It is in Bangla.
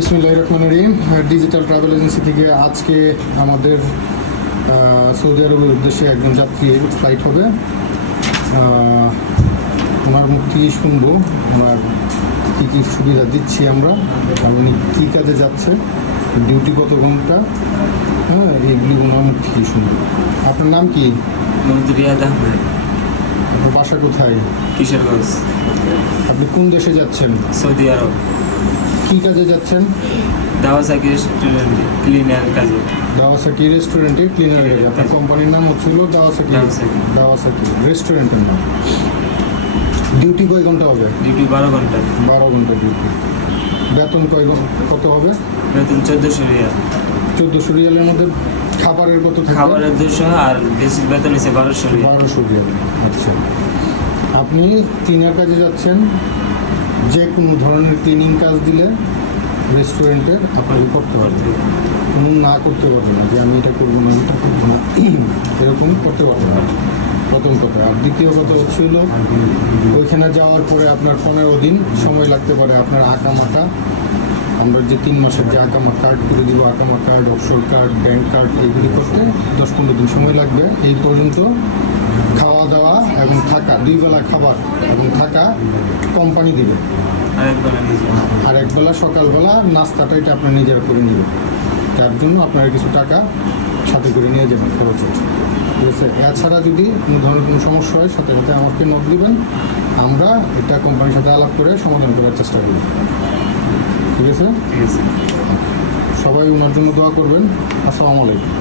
বিসমিল্লাহির রহমানির রহিম। ডিজিটাল ট্রাভেল এজেন্সি থেকে আজকে আমাদের সৌদি আরবের উদ্দেশ্যে একজন যাত্রীর ফ্লাইট হবে। ওনার মুখ থেকেই শুনবো ওনার কী কী সুবিধা দিচ্ছি আমরা, উনি কী কাজে যাচ্ছে, ডিউটি কত ঘন্টা, হ্যাঁ এইগুলি ওনার মুখ থেকেই শুনবো। আপনার নাম কি? রিয়াদ আহমেদ। আপনার বাসা কোথায়? কিশোরগঞ্জ। আপনি কোন দেশে যাচ্ছেন? সৌদি আরব। কী কাজে যাচ্ছেন? দাওয়াসাকি রেস্টুরেন্ট ক্লিনার কাজে। দাওয়াসাকি রেস্টুরেন্টে ক্লিনার কাজে। আপনার কোম্পানির নাম হচ্ছিল দাওয়াসাকি রেস্টুরেন্টের নাম। ডিউটি কয় ঘন্টা হবে? ডিউটি 12 ঘন্টা। 12 ঘন্টা ডিউটি। বেতন কত হবে? বেতন 1400 রিয়াল। 1400 রিয়ালের মধ্যে খাবারের কত থাকবে? খাবারের 200 আর বেশি বেতন হচ্ছে 1200 রিয়াল। 1200 রিয়াল। আচ্ছা, আপনি ক্লিনার কাজে যাচ্ছেন, যে কোনো ধরনের ক্লিনিং কাজ দিলে রেস্টুরেন্টের আপনাকে করতে পারবে, কোনো না করতে পারবে না যে আমি এটা করবো না এটা করবো না, এরকম করতে পারবে না, প্রথম কথা। আর দ্বিতীয় কথা হচ্ছিল ওইখানে যাওয়ার পরে আপনার 15 দিন সময় লাগতে পারে আপনার আকামাটা, আমরা যে 3 মাসের যে আকামা কার্ড করে দিব, আকামা কার্ড, অবসর কার্ড, ব্যাংক কার্ড এইগুলি করতে 10-15 দিন সময় লাগবে। এই পর্যন্ত খাওয়া দাওয়া এবং থাকা, 2 বেলা খাবার এবং থাকা কোম্পানি দিবে, আর একবেলা সকালবেলা নাস্তাটা এটা আপনার নিজেরা করে নেবেন। তার জন্য আপনারা কিছু টাকা সাথে করে নিয়ে যাবেন খরচ, ঠিক আছে? এছাড়া যদি কোনো ধরনের কোনো সমস্যা হয় সাথে সাথে আমাকে নক দিবেন, আমরা এটা কোম্পানির সাথে আলাপ করে সমাধান করার চেষ্টা করি, ঠিক আছে? ঠিক আছে। সবাই ওনার জন্য দোয়া করবেন। আসসালামু আলাইকুম।